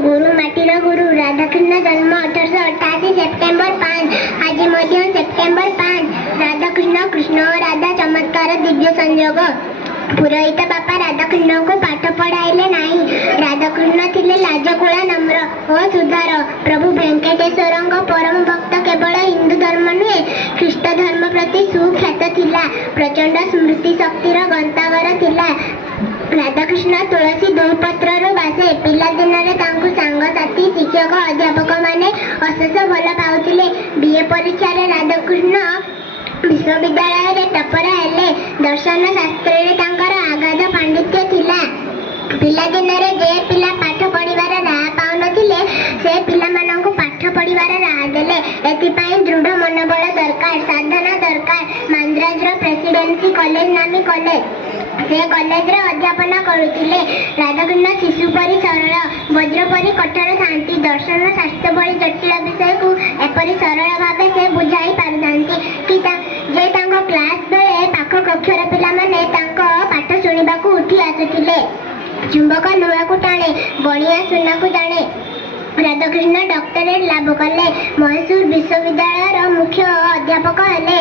गुरु माटीर गुरु राधाकृष्ण जन्म 1888 सेप्टेंबर 5 आज मध्य सेप्टेंबर 5 राधाकृष्ण कृष्ण राधा चमत्कार दिव्य संयोग पुरोहित बापा राधाकृष्ण को पाठ पढ़ाइले नहीं। राधाकृष्ण थिले लाजकुला नम्र और सुधार। प्रभु वेंकटेश्वर परम भक्त केवल हिंदू धर्म नुहे ख्रीष्ट धर्म प्रति सुख्यात थिला। प्रचंड स्मृति शक्तिर गंतावर थिला। राधाकृष्ण तुलसी दुईपत्र बासे पिला दिन में सांगसाथी शिक्षक अध्यापक माने अशेष भल पाउथिले। बीए परीक्षा राधाकृष्ण विश्वविद्यालय टपर हेले। दर्शन शास्त्र आगाध पांडित्य थिला। पिला दिन में जे पिला पाठ पढ़िबार राह पाउनथिले से पिला मानकु पाठ पढ़िबार राह देले। एथिपाई दृढ़ मनोबल दरकार, साधना दरकार। मांद्राज प्रेसिडेंसी कॉलेज नामी कॉलेज से कॉलेज अध्यापन करुथिले। राधाकृष्ण शिशु परी सरल, वज्र परी कठोर थांती। दर्शन शास्त्र भली जटिल विषय को एपरी सरल भाव से बुझाई पारदांती कि जे तांको क्लास बेले पाख कक्षर पिला माने तांको पाठ सुनिबाकू उठी आसुथिले। चुंबक लुहा को टाणे, बणिया सुना को जाने। राधाकृष्ण डॉक्टरेट लाभ कले। मैसूर विश्वविद्यालय मुख्य अध्यापक हेले।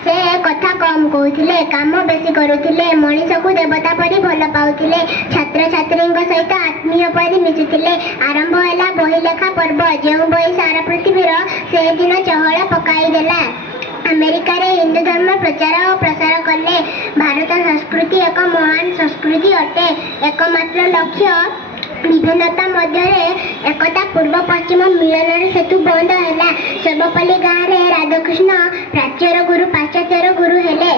से कथा कम कहूथिले, काम बेसी करुथिले। मनीष को देवता परी भल पाउथिले। छात्र छात्री सहित आत्मीय परी मिशुथिले। आरंभ हैला बही लेखा पर्व। जो बही सारा पृथ्वीर से दिन चहल पकाई देला। अमेरिका रे हिंदू धर्म प्रचार और प्रसार कले। भारत संस्कृति एक महान संस्कृति अटे। एकमात्र लक्ष्य विभिन्नता मध्य एकता। पूर्व पश्चिम मिलन सेतु बंद है। सर्वपल्ली गाँव में राधाकृष्ण प्राच्यर गुरु पाश्चात्यर गुरु हेले।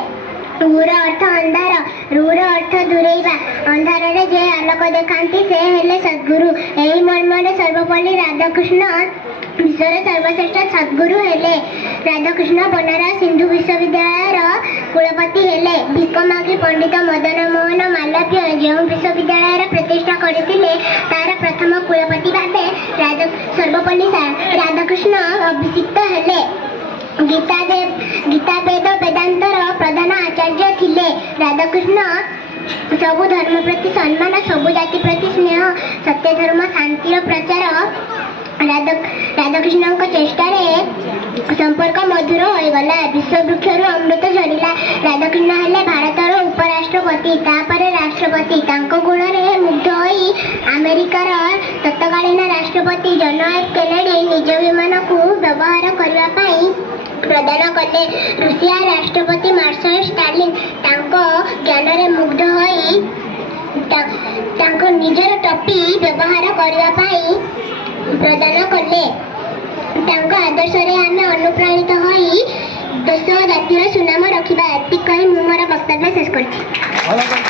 रूर अर्थ अंधार, रूर अर्थ दूरेवा। अंधार रे जे आलोक देखांती से हेले सद्गुरु। एही मर्मरे सर्वपल्ली राधाकृष्ण विश्वर सर्वश्रेष्ठ सद्गुरु हेले। राधाकृष्ण बनारस हिंदू विश्वविद्यालय कुलपति हेले। भिक मागी पंडित मदन मोहन मालव्य जो विश्वविद्यालय प्रतिष्ठा करथिले तार प्रथम कुलपति भावे सर्वपल्ली राधाकृष्ण अभिषिक्त हेले। गीता वेद वेदांतर प्रधान आचार्य थिले। राधाकृष्ण सबु धर्म प्रति सम्मान, सबु जाति प्रति स्नेह, सत्य धर्म शांतिर प्रचार। राधाकृष्ण चेष्टा संपर्क मधुर होगला। विश्ववृक्ष अमृत झरिला। राधाकृष्ण हेले भारतर उपराष्ट्रपति, तापर राष्ट्रपति। तांको गुण रे मुग्ध होई अमेरिकार तत्कालीन राष्ट्रपति जॉन एफ केनेडी निज विमान को व्यवहार करबा पई प्रदान कले। रूसिया राष्ट्रपति मार्शल स्टालिन तांको ज्ञान रे मुग्ध होई तांको निजर टोपी व्यवहार करबा पई प्रदान कले। तांको आदर्श रे आमे अनुप्राणित होई देश जातिर सुनाम रखिबा। एति कहि मु मोर वक्तव्य शेष करछि।